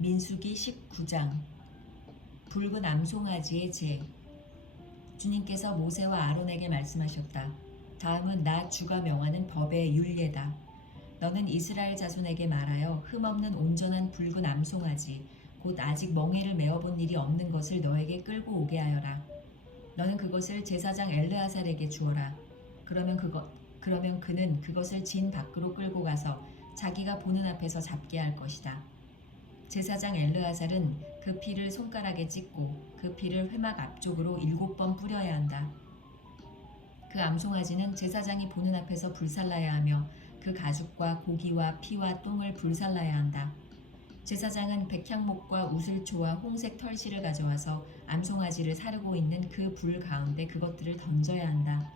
민수기 19장 붉은 암송아지의 제. 주님께서 모세와 아론에게 말씀하셨다. 다음은 나 주가 명하는 법의 율례다. 너는 이스라엘 자손에게 말하여 흠없는 온전한 붉은 암송아지 곧 아직 멍에를 메어본 일이 없는 것을 너에게 끌고 오게 하여라. 너는 그것을 제사장 엘르아살에게 주어라. 그러면 그는 그것을 진 밖으로 끌고 가서 자기가 보는 앞에서 잡게 할 것이다. 제사장 엘르아살은 그 피를 손가락에 찍고 그 피를 회막 앞쪽으로 7번 뿌려야 한다. 그 암송아지는 제사장이 보는 앞에서 불살라야 하며 그 가죽과 고기와 피와 똥을 불살라야 한다. 제사장은 백향목과 우슬초와 홍색 털실을 가져와서 암송아지를 사르고 있는 그 불 가운데 그것들을 던져야 한다.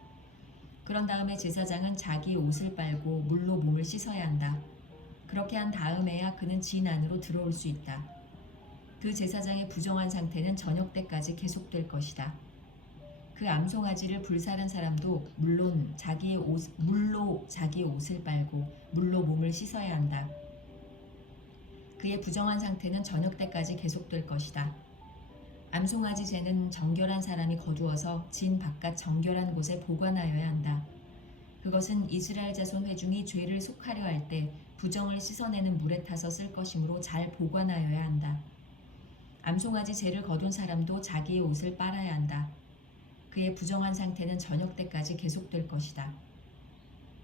그런 다음에 제사장은 자기 옷을 빨고 물로 몸을 씻어야 한다. 그렇게 한 다음에야 그는 진 안으로 들어올 수 있다. 그 제사장의 부정한 상태는 저녁 때까지 계속될 것이다. 그 암송아지를 불사른 사람도 물로 자기의 옷을 빨고 물로 몸을 씻어야 한다. 그의 부정한 상태는 저녁 때까지 계속될 것이다. 암송아지 죄는 정결한 사람이 거두어서 진 바깥 정결한 곳에 보관하여야 한다. 그것은 이스라엘 자손 회중이 죄를 속하려 할 때 부정을 씻어내는 물에 타서 쓸 것이므로 잘 보관하여야 한다. 암송아지 죄를 거둔 사람도 자기의 옷을 빨아야 한다. 그의 부정한 상태는 저녁 때까지 계속될 것이다.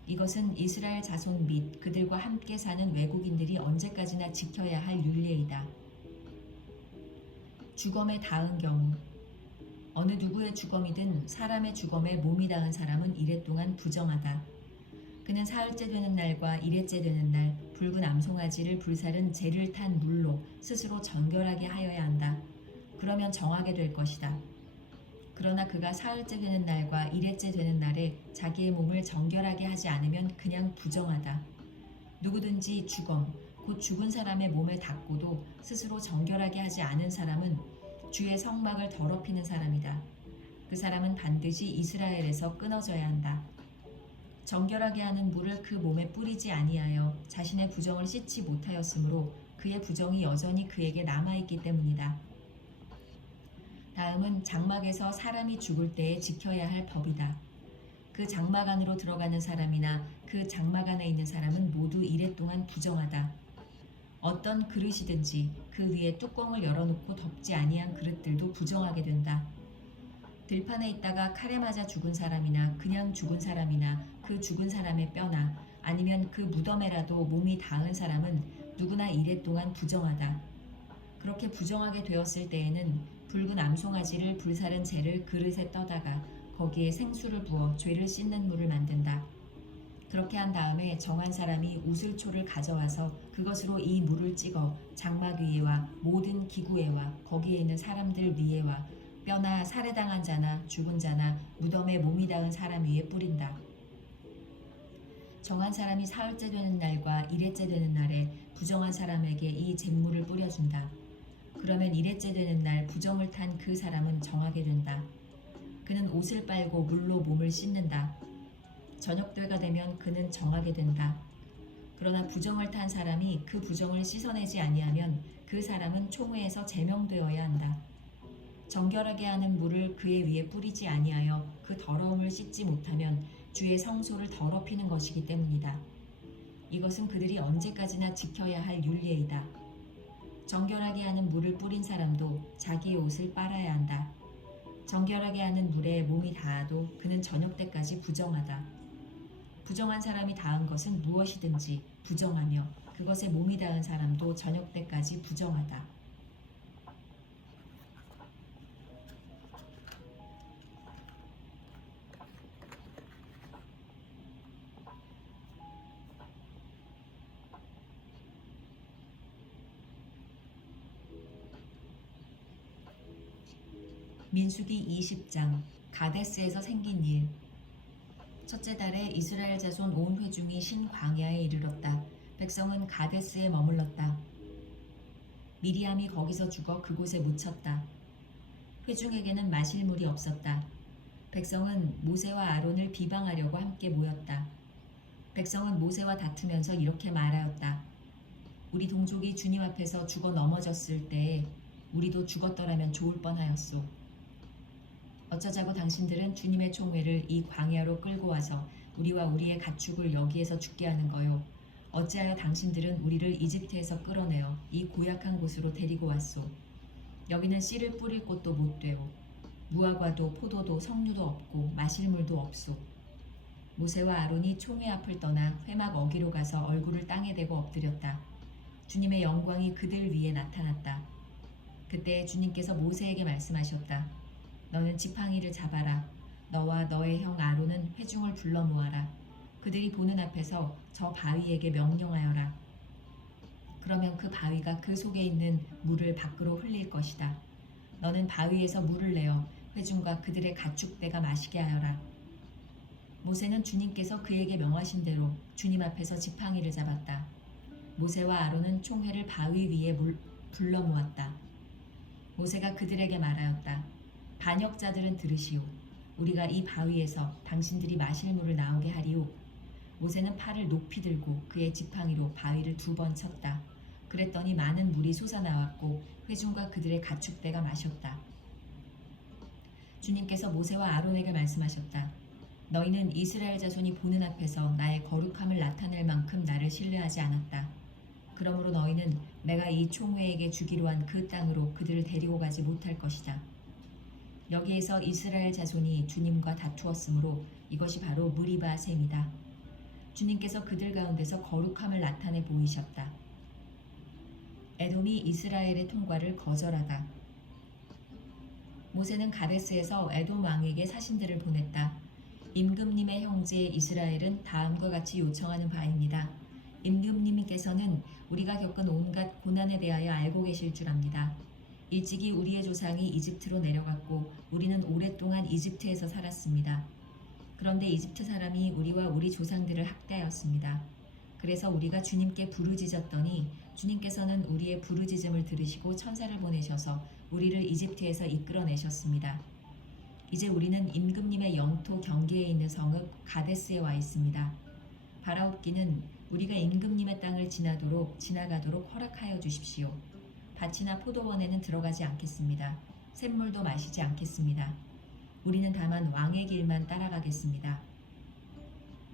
이것은 이스라엘 자손 및 그들과 함께 사는 외국인들이 언제까지나 지켜야 할 율례이다. 주검에 닿은 경우 어느 누구의 주검이든 사람의 주검에 몸이 닿은 사람은 이래 동안 부정하다. 그는 사흘째 되는 날과 일회째 되는 날 붉은 암송아지를 불살은 재를 탄 물로 스스로 정결하게 하여야 한다. 그러면 정하게 될 것이다. 그러나 그가 사흘째 되는 날과 일회째 되는 날에 자기의 몸을 정결하게 하지 않으면 그냥 부정하다. 누구든지 주검, 곧 죽은 사람의 몸을 닦고도 스스로 정결하게 하지 않은 사람은 주의 성막을 더럽히는 사람이다. 그 사람은 반드시 이스라엘에서 끊어져야 한다. 정결하게 하는 물을 그 몸에 뿌리지 아니하여 자신의 부정을 씻지 못하였으므로 그의 부정이 여전히 그에게 남아있기 때문이다. 다음은 장막에서 사람이 죽을 때에 지켜야 할 법이다. 그 장막 안으로 들어가는 사람이나 그 장막 안에 있는 사람은 모두 이래 동안 부정하다. 어떤 그릇이든지 그 위에 뚜껑을 열어놓고 덮지 아니한 그릇들도 부정하게 된다. 들판에 있다가 칼에 맞아 죽은 사람이나 그냥 죽은 사람이나 그 죽은 사람의 뼈나 아니면 그 무덤에라도 몸이 닿은 사람은 누구나 이래 동안 부정하다. 그렇게 부정하게 되었을 때에는 붉은 암송아지를 불사른 재를 그릇에 떠다가 거기에 생수를 부어 죄를 씻는 물을 만든다. 그렇게 한 다음에 정한 사람이 우슬초를 가져와서 그것으로 이 물을 찍어 장막 위에와 모든 기구에와 거기에 있는 사람들 위에와 뼈나 살해당한 자나 죽은 자나 무덤에 몸이 닿은 사람 위에 뿌린다. 정한 사람이 사흘째 되는 날과 일회째 되는 날에 부정한 사람에게 이 잿물을 뿌려준다. 그러면 일회째 되는 날 부정을 탄 그 사람은 정하게 된다. 그는 옷을 빨고 물로 몸을 씻는다. 저녁 때가 되면 그는 정하게 된다. 그러나 부정을 탄 사람이 그 부정을 씻어내지 아니하면 그 사람은 총회에서 제명되어야 한다. 정결하게 하는 물을 그의 위에 뿌리지 아니하여 그 더러움을 씻지 못하면 주의 성소를 더럽히는 것이기 때문이다. 이것은 그들이 언제까지나 지켜야 할 율례이다. 정결하게 하는 물을 뿌린 사람도 자기의 옷을 빨아야 한다. 정결하게 하는 물에 몸이 닿아도 그는 저녁 때까지 부정하다. 부정한 사람이 닿은 것은 무엇이든지 부정하며 그것에 몸이 닿은 사람도 저녁 때까지 부정하다. 민수기 20장 가데스에서 생긴 일. 첫째 달에 이스라엘 자손 온 회중이 신광야에 이르렀다. 백성은 가데스에 머물렀다. 미리암이 거기서 죽어 그곳에 묻혔다. 회중에게는 마실 물이 없었다. 백성은 모세와 아론을 비방하려고 함께 모였다. 백성은 모세와 다투면서 이렇게 말하였다. 우리 동족이 주님 앞에서 죽어 넘어졌을 때에 우리도 죽었더라면 좋을 뻔하였소. 어쩌자고 당신들은 주님의 총회를 이 광야로 끌고 와서 우리와 우리의 가축을 여기에서 죽게 하는 거요. 어찌하여 당신들은 우리를 이집트에서 끌어내어 이 고약한 곳으로 데리고 왔소. 여기는 씨를 뿌릴 곳도 못 되오. 무화과도 포도도 석류도 없고 마실 물도 없소. 모세와 아론이 총회 앞을 떠나 회막 어기로 가서 얼굴을 땅에 대고 엎드렸다. 주님의 영광이 그들 위에 나타났다. 그때 주님께서 모세에게 말씀하셨다. 너는 지팡이를 잡아라. 너와 너의 형 아론은 회중을 불러 모아라. 그들이 보는 앞에서 저 바위에게 명령하여라. 그러면 그 바위가 그 속에 있는 물을 밖으로 흘릴 것이다. 너는 바위에서 물을 내어 회중과 그들의 가축대가 마시게 하여라. 모세는 주님께서 그에게 명하신 대로 주님 앞에서 지팡이를 잡았다. 모세와 아론은 총회를 바위 위에 불러 모았다. 모세가 그들에게 말하였다. 반역자들은 들으시오. 우리가 이 바위에서 당신들이 마실 물을 나오게 하리오. 모세는 팔을 높이 들고 그의 지팡이로 바위를 2번 쳤다. 그랬더니 많은 물이 솟아나왔고 회중과 그들의 가축대가 마셨다. 주님께서 모세와 아론에게 말씀하셨다. 너희는 이스라엘 자손이 보는 앞에서 나의 거룩함을 나타낼 만큼 나를 신뢰하지 않았다. 그러므로 너희는 내가 이 총회에게 주기로 한 그 땅으로 그들을 데리고 가지 못할 것이다. 여기에서 이스라엘 자손이 주님과 다투었으므로 이것이 바로 무리바 셈이다. 주님께서 그들 가운데서 거룩함을 나타내 보이셨다. 에돔이 이스라엘의 통과를 거절하다. 모세는 가데스에서 에돔 왕에게 사신들을 보냈다. 임금님의 형제 이스라엘은 다음과 같이 요청하는 바입니다. 임금님께서는 우리가 겪은 온갖 고난에 대하여 알고 계실 줄 압니다. 일찍이 우리의 조상이 이집트로 내려갔고 우리는 오랫동안 이집트에서 살았습니다. 그런데 이집트 사람이 우리와 우리 조상들을 학대하였습니다. 그래서 우리가 주님께 부르짖었더니 주님께서는 우리의 부르짖음을 들으시고 천사를 보내셔서 우리를 이집트에서 이끌어내셨습니다. 이제 우리는 임금님의 영토 경계에 있는 성읍 가데스에 와 있습니다. 바라옵기는 우리가 임금님의 땅을 지나가도록 허락하여 주십시오. 밭이나 포도원에는 들어가지 않겠습니다. 샘물도 마시지 않겠습니다. 우리는 다만 왕의 길만 따라가겠습니다.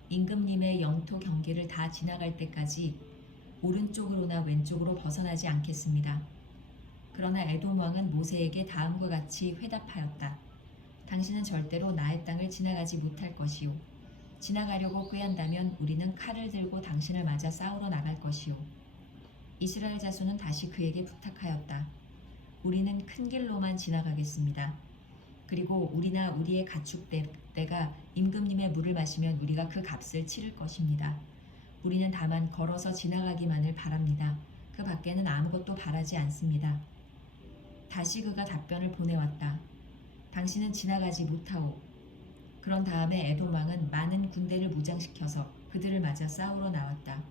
임금님의 영토 경계를 다 지나갈 때까지 오른쪽으로나 왼쪽으로 벗어나지 않겠습니다. 그러나 에돔 왕은 모세에게 다음과 같이 회답하였다. 당신은 절대로 나의 땅을 지나가지 못할 것이요. 지나가려고 꾀한다면 우리는 칼을 들고 당신을 맞아 싸우러 나갈 것이요. 이스라엘 자손은 다시 그에게 부탁하였다. 우리는 큰 길로만 지나가겠습니다. 그리고 우리나 우리의 가축대가 임금님의 물을 마시면 우리가 그 값을 치를 것입니다. 우리는 다만 걸어서 지나가기만을 바랍니다. 그 밖에는 아무것도 바라지 않습니다. 다시 그가 답변을 보내왔다. 당신은 지나가지 못하오. 그런 다음에 에돔 왕은 많은 군대를 무장시켜서 그들을 맞아 싸우러 나왔다.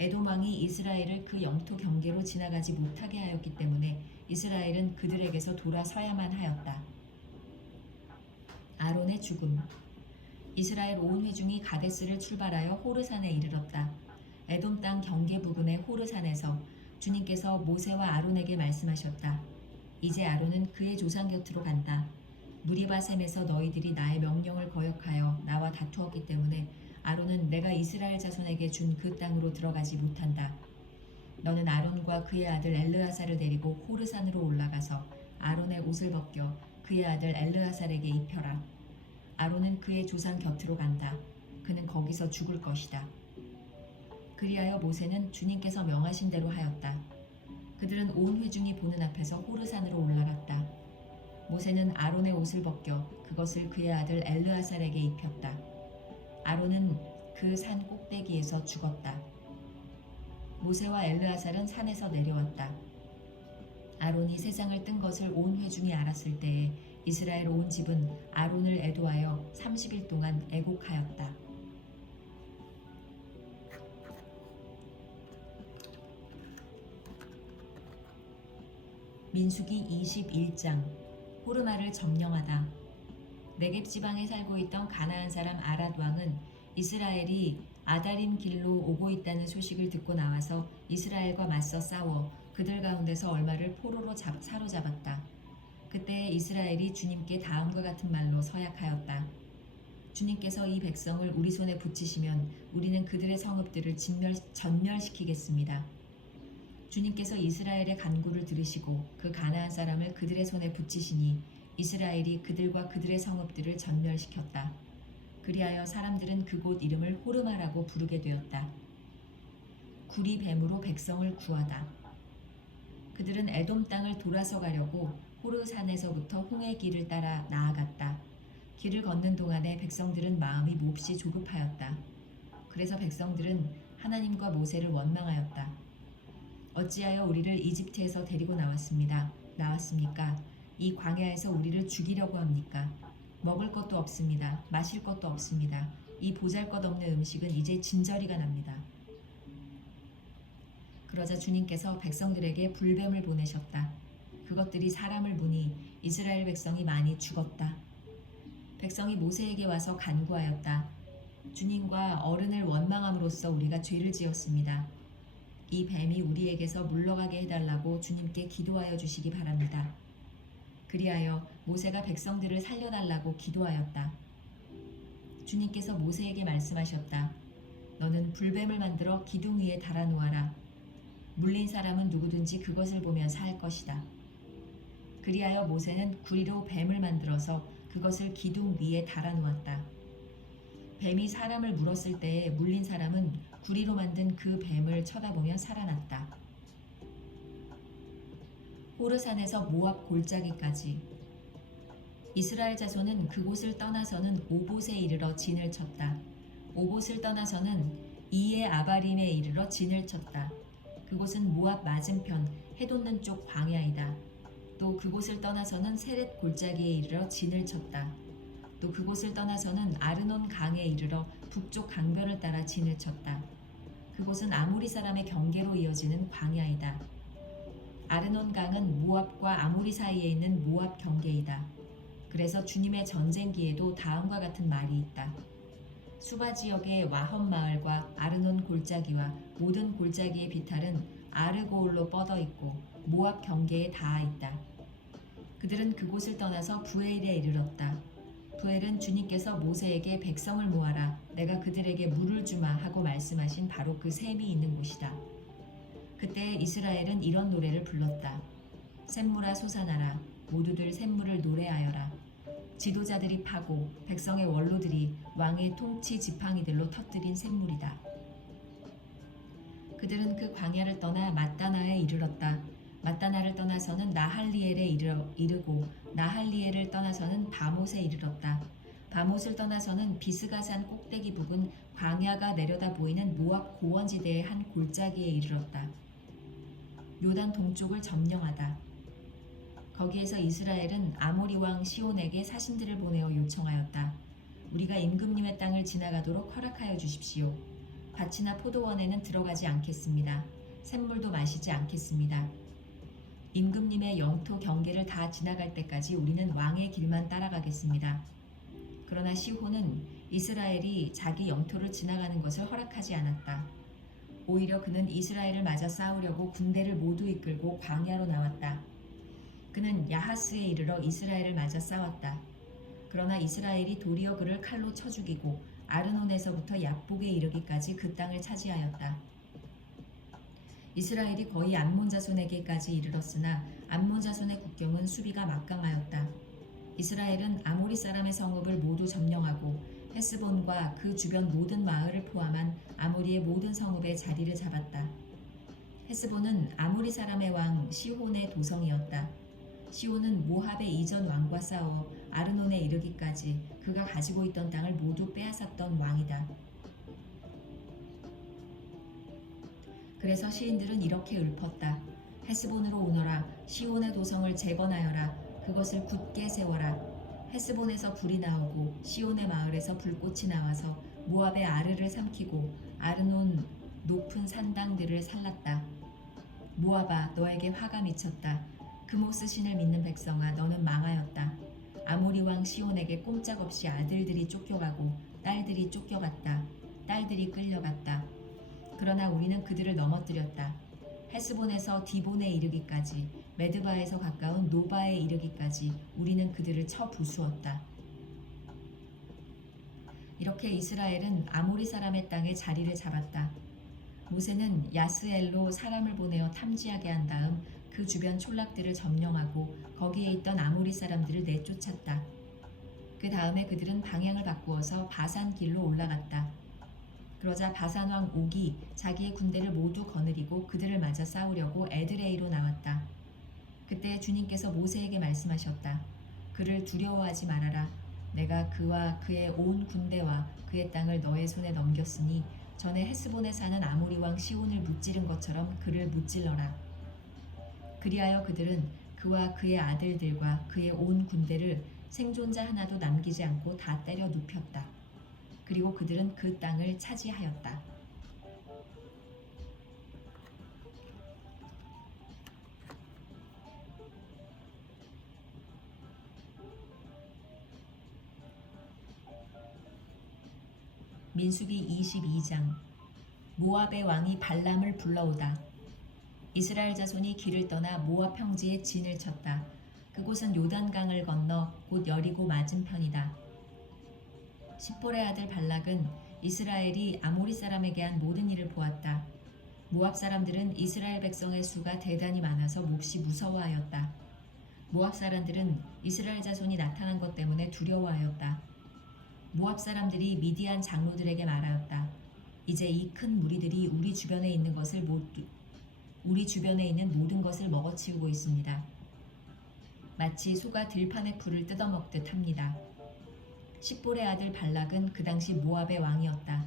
에돔 왕이 이스라엘을 그 영토 경계로 지나가지 못하게 하였기 때문에 이스라엘은 그들에게서 돌아서야만 하였다. 아론의 죽음. 이스라엘 온 회중이 가데스를 출발하여 호르산에 이르렀다. 에돔 땅 경계 부근의 호르산에서 주님께서 모세와 아론에게 말씀하셨다. 이제 아론은 그의 조상 곁으로 간다. 무리바 셈에서 너희들이 나의 명령을 거역하여 나와 다투었기 때문에 아론은 내가 이스라엘 자손에게 준 그 땅으로 들어가지 못한다. 너는 아론과 그의 아들 엘르아살을 데리고 호르산으로 올라가서 아론의 옷을 벗겨 그의 아들 엘르아살에게 입혀라. 아론은 그의 조상 곁으로 간다. 그는 거기서 죽을 것이다. 그리하여 모세는 주님께서 명하신 대로 하였다. 그들은 온 회중이 보는 앞에서 호르산으로 올라갔다. 모세는 아론의 옷을 벗겨 그것을 그의 아들 엘르아살에게 입혔다. 아론은 그 산 꼭대기에서 죽었다. 모세와 엘르아살은 산에서 내려왔다. 아론이 세상을 뜬 것을 온 회중이 알았을 때에 이스라엘 온 집은 아론을 애도하여 30일 동안 애곡하였다. 민수기 21장. 호르마를 점령하다. 네겝 지방에 살고 있던 가나안 사람 아랏 왕은 이스라엘이 아다림 길로 오고 있다는 소식을 듣고 나와서 이스라엘과 맞서 싸워 그들 가운데서 얼마를 포로로 사로잡았다. 그때 이스라엘이 주님께 다음과 같은 말로 서약하였다. 주님께서 이 백성을 우리 손에 붙이시면 우리는 그들의 성읍들을 전멸시키겠습니다. 주님께서 이스라엘의 간구를 들으시고 그 가나안 사람을 그들의 손에 붙이시니 이스라엘이 그들과 그들의 성읍들을 전멸시켰다. 그리하여 사람들은 그곳 이름을 호르마라고 부르게 되었다. 구리 뱀으로 백성을 구하다. 그들은 에돔 땅을 돌아서 가려고 호르산에서부터 홍해 길을 따라 나아갔다. 길을 걷는 동안에 백성들은 마음이 몹시 조급하였다. 그래서 백성들은 하나님과 모세를 원망하였다. 어찌하여 우리를 이집트에서 데리고 나왔습니까? 이 광야에서 우리를 죽이려고 합니까? 먹을 것도 없습니다. 마실 것도 없습니다. 이 보잘것없는 음식은 이제 진저리가 납니다. 그러자 주님께서 백성들에게 불뱀을 보내셨다. 그것들이 사람을 무니 이스라엘 백성이 많이 죽었다. 백성이 모세에게 와서 간구하였다. 주님과 어른을 원망함으로써 우리가 죄를 지었습니다. 이 뱀이 우리에게서 물러가게 해달라고 주님께 기도하여 주시기 바랍니다. 그리하여 모세가 백성들을 살려달라고 기도하였다. 주님께서 모세에게 말씀하셨다. 너는 불뱀을 만들어 기둥 위에 달아놓아라. 물린 사람은 누구든지 그것을 보면 살 것이다. 그리하여 모세는 구리로 뱀을 만들어서 그것을 기둥 위에 달아놓았다. 뱀이 사람을 물었을 때에 물린 사람은 구리로 만든 그 뱀을 쳐다보며 살아났다. 호르산에서 모압 골짜기까지. 이스라엘 자손은 그곳을 떠나서는 오봇에 이르러 진을 쳤다. 오봇을 떠나서는 이에 아바림에 이르러 진을 쳤다. 그곳은 모압 맞은편 해돋는 쪽 광야이다. 또 그곳을 떠나서는 세렛 골짜기에 이르러 진을 쳤다. 또 그곳을 떠나서는 아르논 강에 이르러 북쪽 강변을 따라 진을 쳤다. 그곳은 아모리 사람의 경계로 이어지는 광야이다. 아르논 강은 모압과 아모리 사이에 있는 모압 경계이다. 그래서 주님의 전쟁기에도 다음과 같은 말이 있다. 수바 지역의 와험 마을과 아르논 골짜기와 모든 골짜기의 비탈은 아르고울로 뻗어 있고 모압 경계에 닿아 있다. 그들은 그곳을 떠나서 부엘에 이르렀다. 부엘은 주님께서 모세에게 백성을 모아라, 내가 그들에게 물을 주마 하고 말씀하신 바로 그 샘이 있는 곳이다. 그때 이스라엘은 이런 노래를 불렀다. 샘물아 솟아나라, 모두들 샘물을 노래하여라. 지도자들이 파고 백성의 원로들이 왕의 통치 지팡이들로 터뜨린 샘물이다. 그들은 그 광야를 떠나 mat다나에 이르렀다. mat다나를 떠나서는 나할리엘에 이르고 나할리엘을 떠나서는 바못에 이르렀다. 바못을 떠나서는 비스가산 꼭대기 부근 광야가 내려다 보이는 모압 고원지대의 한 골짜기에 이르렀다. 요단 동쪽을 점령하다. 거기에서 이스라엘은 아모리 왕 시온에게 사신들을 보내어 요청하였다. 우리가 임금님의 땅을 지나가도록 허락하여 주십시오. 밭이나 포도원에는 들어가지 않겠습니다. 샘물도 마시지 않겠습니다. 임금님의 영토 경계를 다 지나갈 때까지 우리는 왕의 길만 따라가겠습니다. 그러나 시혼은 이스라엘이 자기 영토를 지나가는 것을 허락하지 않았다. 오히려 그는 이스라엘을 맞아 싸우려고 군대를 모두 이끌고 광야로 나왔다. 그는 야하스에 이르러 이스라엘을 맞아 싸웠다. 그러나 이스라엘이 도리어 그를 칼로 쳐 죽이고 아르논에서부터 약복에 이르기까지 그 땅을 차지하였다. 이스라엘이 거의 암몬 자손에게까지 이르렀으나 암몬 자손의 국경은 수비가 막강하였다. 이스라엘은 아모리 사람의 성읍을 모두 점령하고 헤스본과 그 주변 모든 마을을 포함한 아모리의 모든 성읍에 자리를 잡았다. 헤스본은 아모리 사람의 왕 시혼의 도성이었다. 시혼은 모압의 이전 왕과 싸워 아르논에 이르기까지 그가 가지고 있던 땅을 모두 빼앗았던 왕이다. 그래서 시인들은 이렇게 읊었다. 헤스본으로 오너라, 시온의 도성을 재건하여라, 그것을 굳게 세워라. 헤스본에서 불이 나오고 시온의 마을에서 불꽃이 나와서 모압의 아르를 삼키고 아르논 높은 산당들을 살랐다. 모압아, 너에게 화가 미쳤다. 그모스 신을 믿는 백성아, 너는 망하였다. 아모리 왕 시온에게 꼼짝없이 아들들이 쫓겨가고 딸들이 쫓겨갔다. 딸들이 끌려갔다. 그러나 우리는 그들을 넘어뜨렸다. 헤스본에서 디본에 이르기까지, 메드바에서 가까운 노바에 이르기까지 우리는 그들을 쳐 부수었다. 이렇게 이스라엘은 아모리 사람의 땅에 자리를 잡았다. 모세는 야스엘로 사람을 보내어 탐지하게 한 다음 그 주변 촌락들을 점령하고 거기에 있던 아모리 사람들을 내쫓았다. 그 다음에 그들은 방향을 바꾸어서 바산 길로 올라갔다. 그러자 바산 왕 옥이 자기의 군대를 모두 거느리고 그들을 맞아 싸우려고 에드레이로 나왔다. 그때 주님께서 모세에게 말씀하셨다. 그를 두려워하지 말아라. 내가 그와 그의 온 군대와 그의 땅을 너의 손에 넘겼으니 전에 헤스본에 사는 아모리 왕 시온을 무찌른 것처럼 그를 무찔러라. 그리하여 그들은 그와 그의 아들들과 그의 온 군대를 생존자 하나도 남기지 않고 다 때려 눕혔다. 그리고 그들은 그 땅을 차지하였다. 민수기 22장. 모압의 왕이 발람을 불러오다. 이스라엘 자손이 길을 떠나 모압 평지에 진을 쳤다. 그곳은 요단강을 건너 곧 여리고 맞은편이다. 십볼의 아들 발락은 이스라엘이 아모리 사람에게 한 모든 일을 보았다. 모압 사람들은 이스라엘 백성의 수가 대단히 많아서 몹시 무서워하였다. 모압 사람들은 이스라엘 자손이 나타난 것 때문에 두려워하였다. 모압 사람들이 미디안 장로들에게 말하였다. 이제 이 큰 무리들이 우리 주변에 있는 모든 것을 먹어치우고 있습니다. 마치 소가 들판의 풀을 뜯어먹듯 합니다. 십볼의 아들 발락은 그 당시 모압의 왕이었다.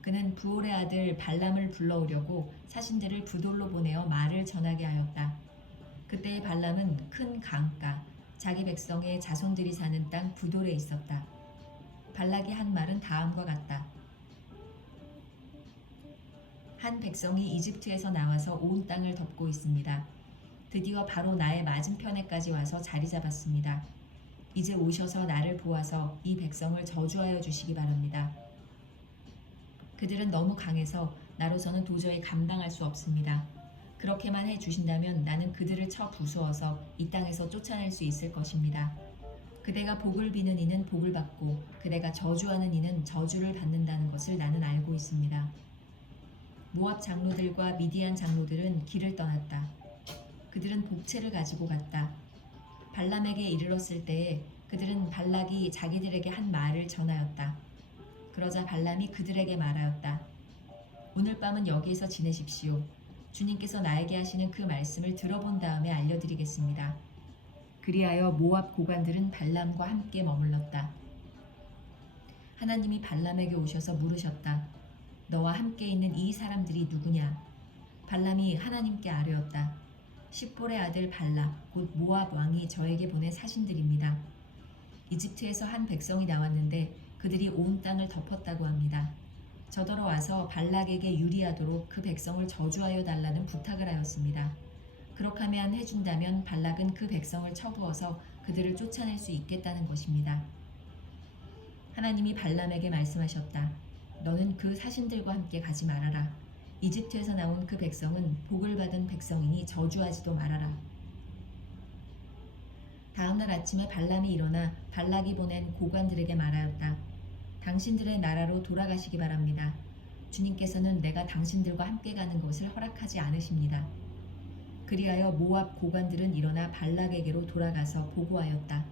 그는 부올의 아들 발람을 불러오려고 사신들을 부돌로 보내어 말을 전하게 하였다. 그때 발람은 큰 강가, 자기 백성의 자손들이 사는 땅 부돌에 있었다. 발락이 한 말은 다음과 같다. 한 백성이 이집트에서 나와서 온 땅을 덮고 있습니다. 드디어 바로 나의 맞은편에까지 와서 자리 잡았습니다. 이제 오셔서 나를 보아서 이 백성을 저주하여 주시기 바랍니다. 그들은 너무 강해서 나로서는 도저히 감당할 수 없습니다. 그렇게만 해 주신다면 나는 그들을 쳐 부수어서 이 땅에서 쫓아낼 수 있을 것입니다. 그대가 복을 비는 이는 복을 받고 그대가 저주하는 이는 저주를 받는다는 것을 나는 알고 있습니다. 모압 장로들과 미디안 장로들은 길을 떠났다. 그들은 복채를 가지고 갔다. 발람에게 이르렀을 때에 그들은 발락이 자기들에게 한 말을 전하였다. 그러자 발람이 그들에게 말하였다. 오늘 밤은 여기에서 지내십시오. 주님께서 나에게 하시는 그 말씀을 들어본 다음에 알려드리겠습니다. 그리하여 모압 고관들은 발람과 함께 머물렀다. 하나님이 발람에게 오셔서 물으셨다. 너와 함께 있는 이 사람들이 누구냐? 발람이 하나님께 아뢰었다. 십볼의 아들 발락, 곧 모압 왕이 저에게 보낸 사신들입니다. 이집트에서 한 백성이 나왔는데 그들이 온 땅을 덮었다고 합니다. 저더러 와서 발락에게 유리하도록 그 백성을 저주하여 달라는 부탁을 하였습니다. 그렇게만 해준다면 발락은 그 백성을 쳐부어서 그들을 쫓아낼 수 있겠다는 것입니다. 하나님이 발람에게 말씀하셨다. 너는 그 사신들과 함께 가지 말아라. 이집트에서 나온 그 백성은 복을 받은 백성이니 저주하지도 말아라. 다음날 아침에 발람이 일어나 발락이 보낸 고관들에게 말하였다. 당신들의 나라로 돌아가시기 바랍니다. 주님께서는 내가 당신들과 함께 가는 것을 허락하지 않으십니다. 그리하여 모압 고관들은 일어나 발락에게로 돌아가서 보고하였다.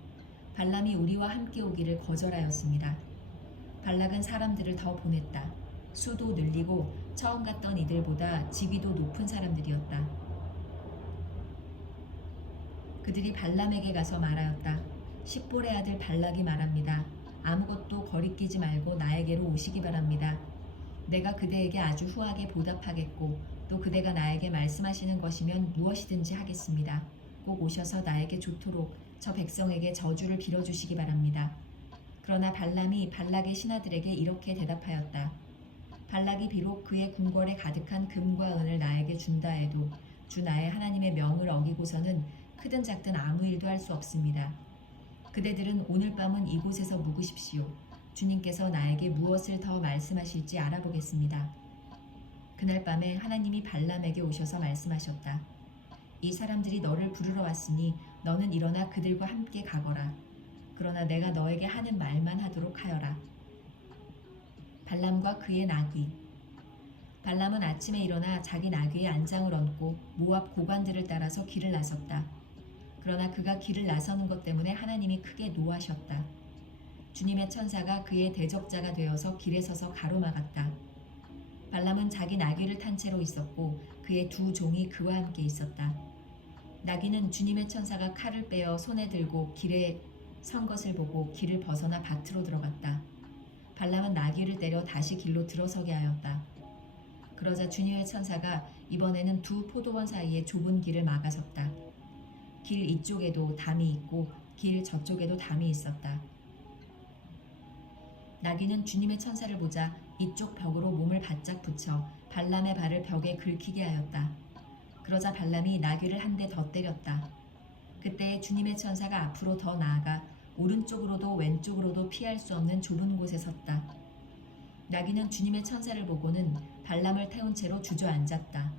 발람이 우리와 함께 오기를 거절하였습니다. 발락은 사람들을 더 보냈다. 수도 늘리고 처음 갔던 이들보다 지위도 높은 사람들이었다. 그들이 발람에게 가서 말하였다. 십볼의 아들 발락이 말합니다. 아무것도 거리끼지 말고 나에게로 오시기 바랍니다. 내가 그대에게 아주 후하게 보답하겠고 또 그대가 나에게 말씀하시는 것이면 무엇이든지 하겠습니다. 꼭 오셔서 나에게 좋도록 저 백성에게 저주를 빌어주시기 바랍니다. 그러나 발람이 발락의 신하들에게 이렇게 대답하였다. 발락이 비록 그의 궁궐에 가득한 금과 은을 나에게 준다 해도 주 나의 하나님의 명을 어기고서는 크든 작든 아무 일도 할 수 없습니다. 그대들은 오늘 밤은 이곳에서 묵으십시오. 주님께서 나에게 무엇을 더 말씀하실지 알아보겠습니다. 그날 밤에 하나님이 발람에게 오셔서 말씀하셨다. 이 사람들이 너를 부르러 왔으니 너는 일어나 그들과 함께 가거라. 그러나 내가 너에게 하는 말만 하도록 하여라. 발람과 그의 나귀. 발람은 아침에 일어나 자기 나귀의 안장을 얹고 모압 고관들을 따라서 길을 나섰다. 그러나 그가 길을 나서는 것 때문에 하나님이 크게 노하셨다. 주님의 천사가 그의 대적자가 되어서 길에 서서 가로막았다. 발람은 자기 나귀를 탄 채로 있었고 그의 두 종이 그와 함께 있었다. 나귀는 주님의 천사가 칼을 빼어 손에 들고 길에 선 것을 보고 길을 벗어나 밭으로 들어갔다. 발람은 나귀를 때려 다시 길로 들어서게 하였다. 그러자 주님의 천사가 이번에는 두 포도원 사이에 좁은 길을 막아섰다. 길 이쪽에도 담이 있고 길 저쪽에도 담이 있었다. 나귀는 주님의 천사를 보자 이쪽 벽으로 몸을 바짝 붙여 발람의 발을 벽에 긁히게 하였다. 그러자 발람이 나귀를 한 대 더 때렸다. 그때 주님의 천사가 앞으로 더 나아가 오른쪽으로도 왼쪽으로도 피할 수 없는 좁은 곳에 섰다. 나귀는 주님의 천사를 보고는 발람을 태운 채로 주저앉았다.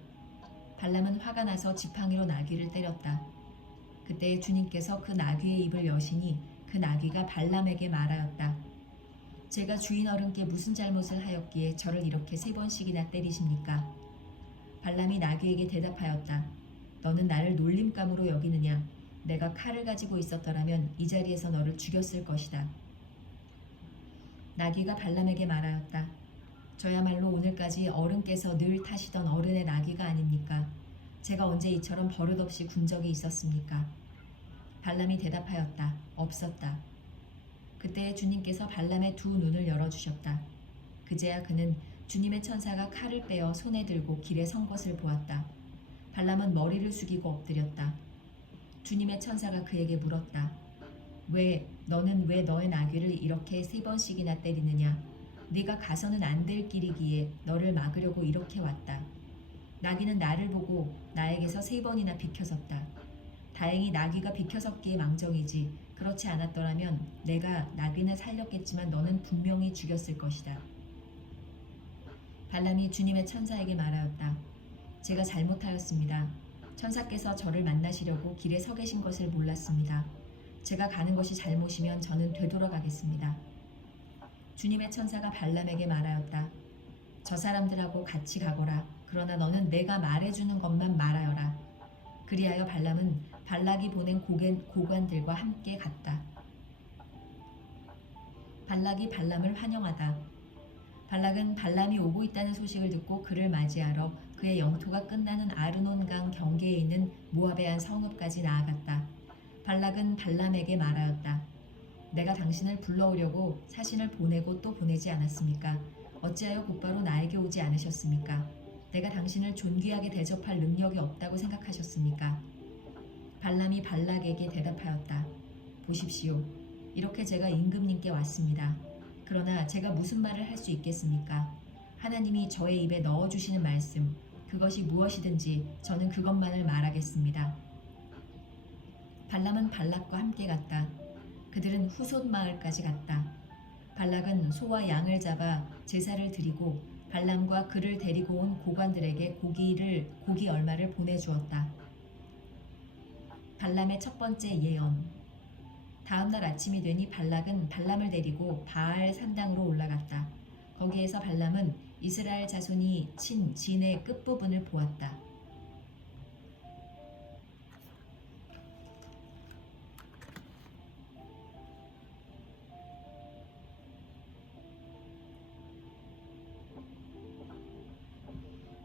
발람은 화가 나서 지팡이로 나귀를 때렸다. 그때 주님께서 그 나귀의 입을 여시니 그 나귀가 발람에게 말하였다. 제가 주인 어른께 무슨 잘못을 하였기에 저를 이렇게 3번씩이나 때리십니까? 발람이 나귀에게 대답하였다. 너는 나를 놀림감으로 여기느냐? 내가 칼을 가지고 있었더라면 이 자리에서 너를 죽였을 것이다. 나귀가 발람에게 말하였다. 저야말로 오늘까지 어른께서 늘 타시던 어른의 나귀가 아닙니까? 제가 언제 이처럼 버릇없이 군 적이 있었습니까? 발람이 대답하였다. 없었다. 그때 주님께서 발람의 두 눈을 열어주셨다. 그제야 그는 주님의 천사가 칼을 빼어 손에 들고 길에 선 것을 보았다. 발람은 머리를 숙이고 엎드렸다. 주님의 천사가 그에게 물었다. 너는 왜 너의 나귀를 이렇게 3번씩이나 때리느냐? 네가 가서는 안 될 길이기에 너를 막으려고 이렇게 왔다. 나귀는 나를 보고 나에게서 3번이나 비켜섰다. 다행히 나귀가 비켜섰기에 망정이지 그렇지 않았더라면 내가 나귀는 살렸겠지만 너는 분명히 죽였을 것이다. 발람이 주님의 천사에게 말하였다. 제가 잘못하였습니다. 천사께서 저를 만나시려고 길에 서 계신 것을 몰랐습니다. 제가 가는 것이 잘못이면 저는 되돌아가겠습니다. 주님의 천사가 발람에게 말하였다. 저 사람들하고 같이 가거라. 그러나 너는 내가 말해주는 것만 말하여라. 그리하여 발람은 발락이 보낸 고관들과 함께 갔다. 발락이 발람을 환영하다. 발락은 발람이 오고 있다는 소식을 듣고 그를 맞이하러 그의 영토가 끝나는 아르논강 경계에 있는 모압의 한 성읍까지 나아갔다. 발락은 발람에게 말하였다. 내가 당신을 불러오려고 사신을 보내고 또 보내지 않았습니까? 어찌하여 곧바로 나에게 오지 않으셨습니까? 내가 당신을 존귀하게 대접할 능력이 없다고 생각하셨습니까? 발람이 발락에게 대답하였다. 보십시오. 이렇게 제가 임금님께 왔습니다. 그러나 제가 무슨 말을 할 수 있겠습니까? 하나님이 저의 입에 넣어주시는 말씀, 그것이 무엇이든지 저는 그것만을 말하겠습니다. 발람은 발락과 함께 갔다. 그들은 후손 마을까지 갔다. 발락은 소와 양을 잡아 제사를 드리고 발람과 그를 데리고 온 고관들에게 고기 얼마를 보내주었다. 발람의 첫 번째 예언. 다음 날 아침이 되니 발락은 발람을 데리고 바알 산당으로 올라갔다. 거기에서 발람은 이스라엘 자손이 친 진의 끝부분을 보았다.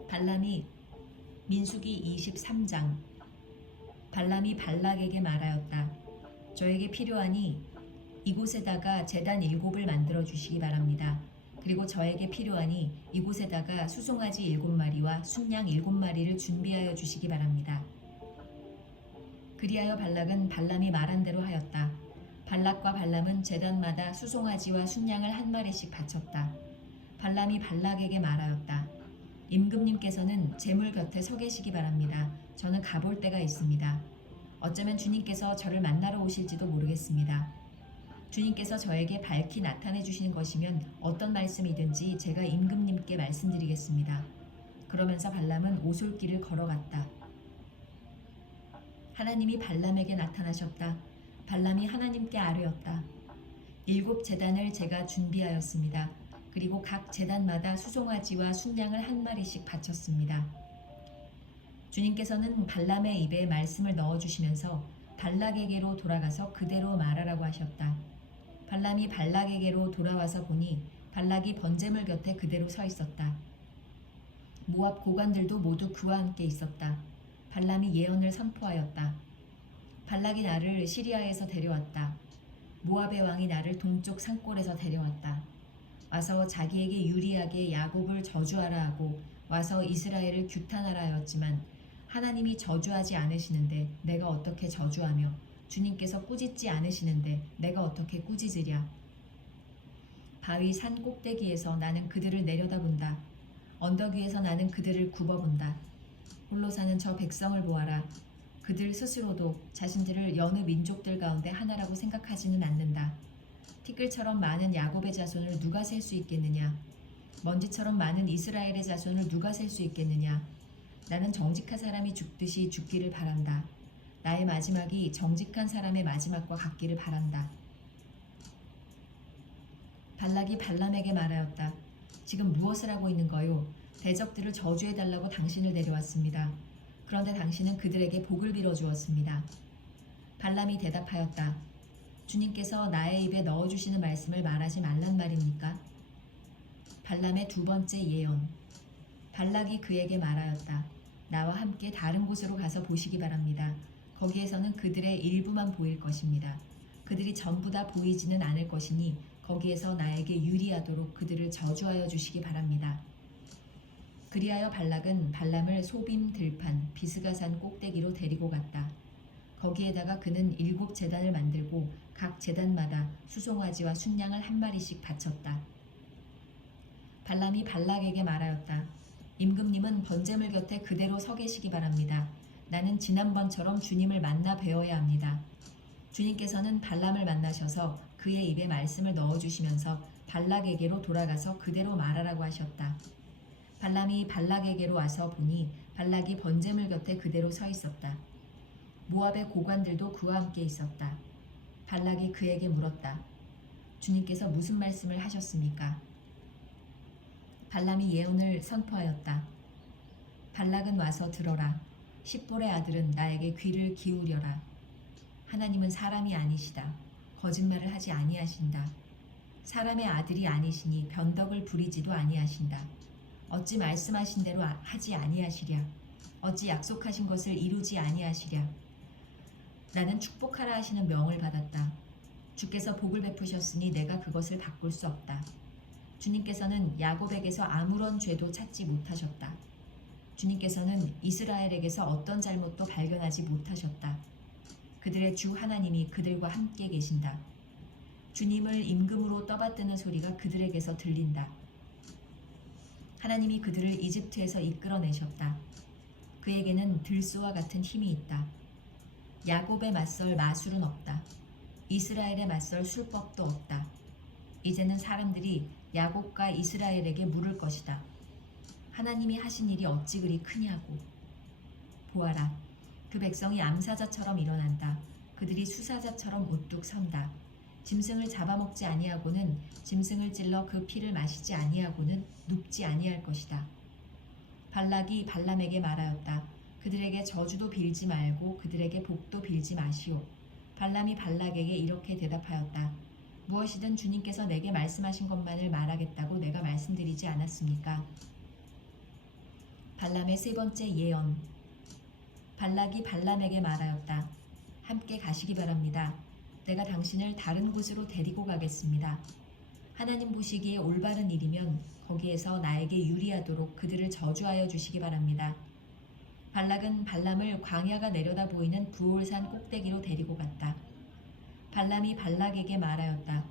발람이 민수기 23장. 발람이 발락에게 말하였다. 저에게 필요하니 이곳에다가 제단 7을 만들어 주시기 바랍니다. 그리고 저에게 필요하니 이곳에다가 수송아지 7마리와 순양 7마리를 준비하여 주시기 바랍니다. 그리하여 발락은 발람이 말한 대로 하였다. 발락과 발람은 제단마다 수송아지와 순양을 1마리씩 바쳤다. 발람이 발락에게 말하였다. 임금님께서는 제물 곁에 서 계시기 바랍니다. 저는 가볼 데가 있습니다. 어쩌면 주님께서 저를 만나러 오실지도 모르겠습니다. 주님께서 저에게 밝히 나타내 주시는 것이면 어떤 말씀이든지 제가 임금님께 말씀드리겠습니다. 그러면서 발람은 오솔길을 걸어갔다. 하나님이 발람에게 나타나셨다. 발람이 하나님께 아뢰었다. 7 제단을 제가 준비하였습니다. 그리고 각 제단마다 수송아지와 순양을 한 마리씩 바쳤습니다. 주님께서는 발람의 입에 말씀을 넣어주시면서 발락에게로 돌아가서 그대로 말하라고 하셨다. 발람이 발락에게로 돌아와서 보니 발락이 번제물 곁에 그대로 서 있었다. 모압 고관들도 모두 그와 함께 있었다. 발람이 예언을 선포하였다. 발락이 나를 시리아에서 데려왔다. 모압의 왕이 나를 동쪽 산골에서 데려왔다. 와서 자기에게 유리하게 야곱을 저주하라 하고 와서 이스라엘을 규탄하라 하였지만 하나님이 저주하지 않으시는데 내가 어떻게 저주하며 주님께서 꾸짖지 않으시는데 내가 어떻게 꾸짖으랴. 바위 산 꼭대기에서 나는 그들을 내려다본다. 언덕 위에서 나는 그들을 굽어본다. 홀로 사는 저 백성을 보아라. 그들 스스로도 자신들을 여느 민족들 가운데 하나라고 생각하지는 않는다. 티끌처럼 많은 야곱의 자손을 누가 셀 수 있겠느냐? 먼지처럼 많은 이스라엘의 자손을 누가 셀 수 있겠느냐? 나는 정직한 사람이 죽듯이 죽기를 바란다. 나의 마지막이 정직한 사람의 마지막과 같기를 바란다. 발락이 발람에게 말하였다. 지금 무엇을 하고 있는 거요? 대적들을 저주해달라고 당신을 데려왔습니다. 그런데 당신은 그들에게 복을 빌어주었습니다. 발람이 대답하였다. 주님께서 나의 입에 넣어주시는 말씀을 말하지 말란 말입니까? 발람의 2번째 예언. 발락이 그에게 말하였다. 나와 함께 다른 곳으로 가서 보시기 바랍니다. 거기에서는 그들의 일부만 보일 것입니다. 그들이 전부 다 보이지는 않을 것이니 거기에서 나에게 유리하도록 그들을 저주하여 주시기 바랍니다. 그리하여 발락은 발람을 소빔 들판 비스가산 꼭대기로 데리고 갔다. 거기에다가 그는 7 제단을 만들고 각 제단마다 수송아지와 순양을 한 마리씩 바쳤다. 발람이 발락에게 말하였다. 임금님은 번제물 곁에 그대로 서 계시기 바랍니다. 나는 지난번처럼 주님을 만나 뵈어야 합니다. 주님께서는 발람을 만나셔서 그의 입에 말씀을 넣어주시면서 발락에게로 돌아가서 그대로 말하라고 하셨다. 발람이 발락에게로 와서 보니 발락이 번제물 곁에 그대로 서 있었다. 모압의 고관들도 그와 함께 있었다. 발락이 그에게 물었다. 주님께서 무슨 말씀을 하셨습니까? 발람이 예언을 선포하였다. 발락은 와서 들어라. 십볼의 아들은 나에게 귀를 기울여라. 하나님은 사람이 아니시다. 거짓말을 하지 아니하신다. 사람의 아들이 아니시니 변덕을 부리지도 아니하신다. 어찌 말씀하신 대로 하지 아니하시랴. 어찌 약속하신 것을 이루지 아니하시랴. 나는 축복하라 하시는 명을 받았다. 주께서 복을 베푸셨으니 내가 그것을 바꿀 수 없다. 주님께서는 야곱에게서 아무런 죄도 찾지 못하셨다. 주님께서는 이스라엘에게서 어떤 잘못도 발견하지 못하셨다. 그들의 주 하나님이 그들과 함께 계신다. 주님을 임금으로 떠받드는 소리가 그들에게서 들린다. 하나님이 그들을 이집트에서 이끌어내셨다. 그에게는 들소와 같은 힘이 있다. 야곱에 맞설 마술은 없다. 이스라엘에 맞설 술법도 없다. 이제는 사람들이 야곱과 이스라엘에게 물을 것이다. 하나님이 하신 일이 어찌 그리 크냐고. 보아라. 그 백성이 암사자처럼 일어난다. 그들이 수사자처럼 우뚝 선다. 짐승을 잡아먹지 아니하고는 짐승을 찔러 그 피를 마시지 아니하고는 눕지 아니할 것이다. 발락이 발람에게 말하였다. 그들에게 저주도 빌지 말고 그들에게 복도 빌지 마시오. 발람이 발락에게 이렇게 대답하였다. 무엇이든 주님께서 내게 말씀하신 것만을 말하겠다고 내가 말씀드리지 않았습니까? 발람의 3번째 예언. 발락이 발람에게 말하였다. 함께 가시기 바랍니다. 내가 당신을 다른 곳으로 데리고 가겠습니다. 하나님 보시기에 올바른 일이면 거기에서 나에게 유리하도록 그들을 저주하여 주시기 바랍니다. 발락은 발람을 광야가 내려다 보이는 부올산 꼭대기로 데리고 갔다. 발람이 발락에게 말하였다.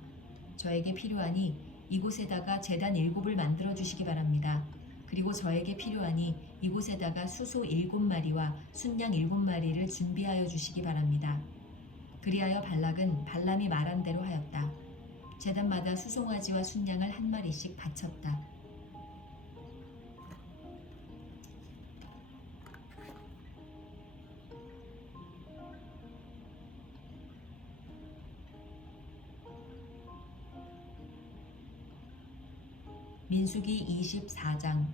저에게 필요하니 이곳에다가 제단 7을 만들어 주시기 바랍니다. 그리고 저에게 필요하니 이곳에다가 수소 7마리와 순양 7마리를 준비하여 주시기 바랍니다. 그리하여 발락은 발람이 말한 대로 하였다. 제단마다 수송아지와 순양을 한 마리씩 바쳤다. 민수기 24장.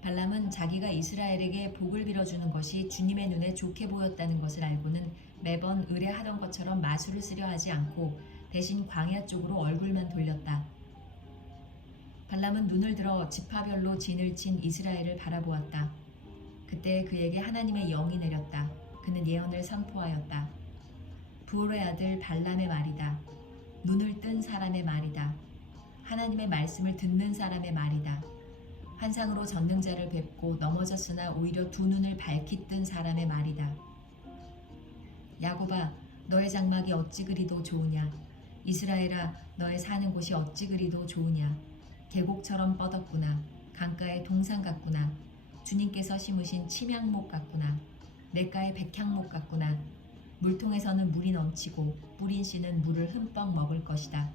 발람은 자기가 이스라엘에게 복을 빌어주는 것이 주님의 눈에 좋게 보였다는 것을 알고는 매번 의뢰하던 것처럼 마술을 쓰려 하지 않고 대신 광야 쪽으로 얼굴만 돌렸다. 발람은 눈을 들어 지파별로 진을 친 이스라엘을 바라보았다. 그때 그에게 하나님의 영이 내렸다. 그는 예언을 선포하였다. 부올의 아들 발람의 말이다. 눈을 뜬 사람의 말이다. 하나님의 말씀을 듣는 사람의 말이다. 환상으로 전능자를 뵙고 넘어졌으나 오히려 두 눈을 밝히 뜬 사람의 말이다. 야곱아, 너의 장막이 어찌 그리도 좋으냐. 이스라엘아, 너의 사는 곳이 어찌 그리도 좋으냐. 계곡처럼 뻗었구나. 강가의 동산 같구나. 주님께서 심으신 침향목 같구나. 냇가의 백향목 같구나. 물통에서는 물이 넘치고 뿌린 씨는 물을 흠뻑 먹을 것이다.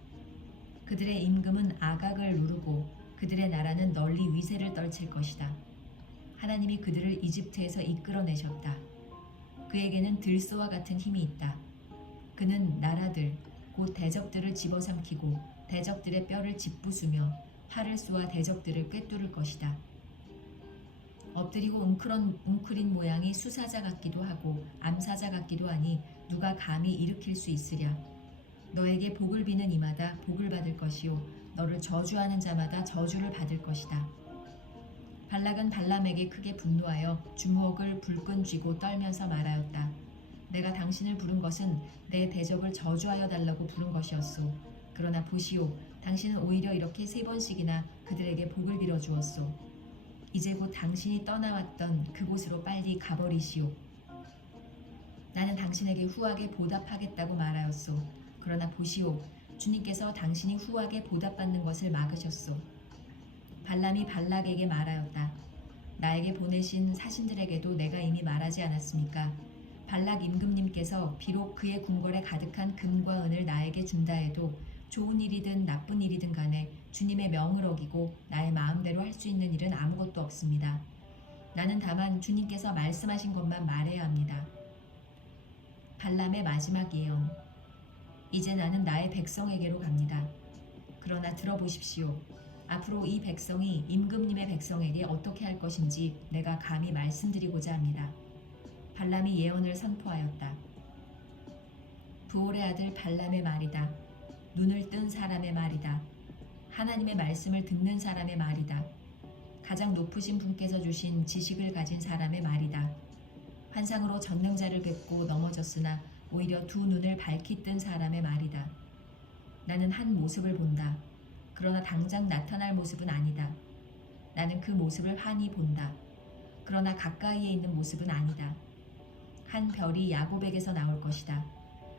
그들의 임금은 아각을 누르고 그들의 나라는 널리 위세를 떨칠 것이다. 하나님이 그들을 이집트에서 이끌어내셨다. 그에게는 들소와 같은 힘이 있다. 그는 나라들, 곧 대적들을 집어삼키고 대적들의 뼈를 짓부수며 활을 쏘아 대적들을 꿰뚫을 것이다. 엎드리고 웅크린 모양이 수사자 같기도 하고 암사자 같기도 하니 누가 감히 일으킬 수 있으랴. 너에게 복을 비는 이마다 복을 받을 것이요 너를 저주하는 자마다 저주를 받을 것이다. 발락은 발람에게 크게 분노하여 주먹을 불끈 쥐고 떨면서 말하였다. 내가 당신을 부른 것은 내 대적을 저주하여 달라고 부른 것이었소. 그러나 보시오, 당신은 오히려 이렇게 3번씩이나 그들에게 복을 빌어 주었소. 이제 곧 당신이 떠나왔던 그곳으로 빨리 가버리시오. 나는 당신에게 후하게 보답하겠다고 말하였소. 그러나 보시오, 주님께서 당신이 후하게 보답받는 것을 막으셨소. 발람이 발락에게 말하였다. 나에게 보내신 사신들에게도 내가 이미 말하지 않았습니까? 발락 임금님께서 비록 그의 궁궐에 가득한 금과 은을 나에게 준다 해도 좋은 일이든 나쁜 일이든 간에 주님의 명을 어기고 나의 마음대로 할 수 있는 일은 아무것도 없습니다. 나는 다만 주님께서 말씀하신 것만 말해야 합니다. 발람의 마지막 예언. 이제 나는 나의 백성에게로 갑니다. 그러나 들어보십시오. 앞으로 이 백성이 임금님의 백성에게 어떻게 할 것인지 내가 감히 말씀드리고자 합니다. 발람이 예언을 선포하였다. 부올의 아들 발람의 말이다. 눈을 뜬 사람의 말이다. 하나님의 말씀을 듣는 사람의 말이다. 가장 높으신 분께서 주신 지식을 가진 사람의 말이다. 환상으로 전능자를 뵙고 넘어졌으나 오히려 두 눈을 밝히 뜬 사람의 말이다. 나는 한 모습을 본다. 그러나 당장 나타날 모습은 아니다. 나는 그 모습을 환히 본다. 그러나 가까이에 있는 모습은 아니다. 한 별이 야곱에게서 나올 것이다.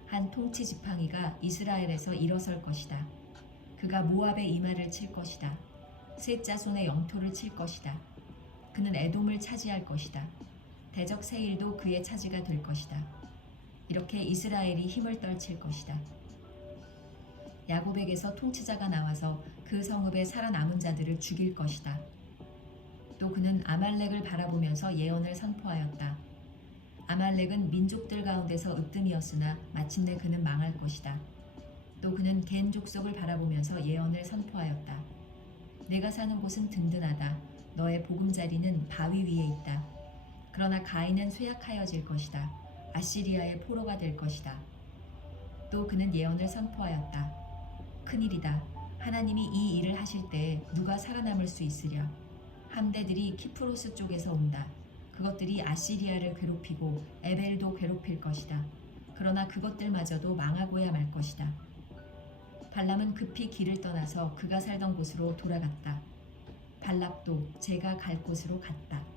한 통치 지팡이가 이스라엘에서 일어설 것이다. 그가 모압의 이마를 칠 것이다. 셋 자손의 영토를 칠 것이다. 그는 에돔을 차지할 것이다. 대적 세일도 그의 차지가 될 것이다. 이렇게 이스라엘이 힘을 떨칠 것이다. 야곱에게서 통치자가 나와서 그 성읍에 살아남은 자들을 죽일 것이다. 또 그는 아말렉을 바라보면서 예언을 선포하였다. 아말렉은 민족들 가운데서 으뜸이었으나 마침내 그는 망할 것이다. 또 그는 겐 족속을 바라보면서 예언을 선포하였다. 내가 사는 곳은 든든하다. 너의 보금자리는 바위 위에 있다. 그러나 가인은 쇠약하여질 것이다. 아시리아의 포로가 될 것이다. 또 그는 예언을 선포하였다. 큰일이다. 하나님이 이 일을 하실 때 누가 살아남을 수 있으랴. 함대들이 키프로스 쪽에서 온다. 그것들이 아시리아를 괴롭히고 에벨도 괴롭힐 것이다. 그러나 그것들마저도 망하고야 말 것이다. 발람은 급히 길을 떠나서 그가 살던 곳으로 돌아갔다. 발락도 제가 갈 곳으로 갔다.